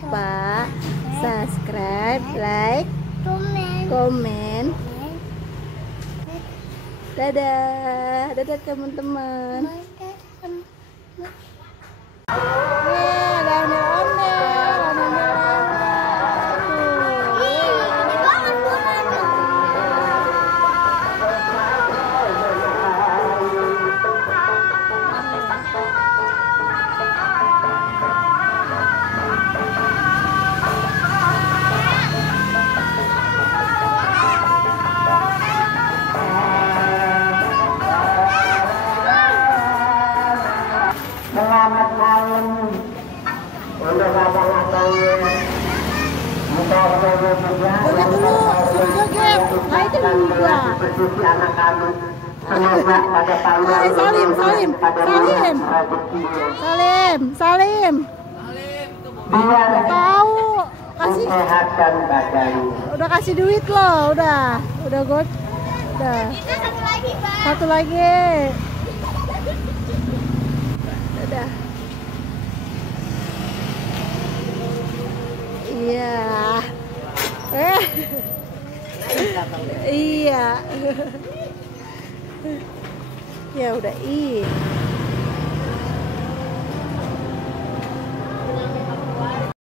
lupa subscribe, like, komen. Dadah, dadah teman-teman. Ada ondel-ondel, Selamat malam untuk abang-abangnya. joget dulu, suruh joget. Nah itu juga. Anak kami semoga pada tahun Hai Salim, Salim, Salim, Salim, Salim. biar Tahu kasih, sehat dan badan. udah kasih duit loh, udah udah. Satu lagi. Dadah. Iya. Iya. Ya udah.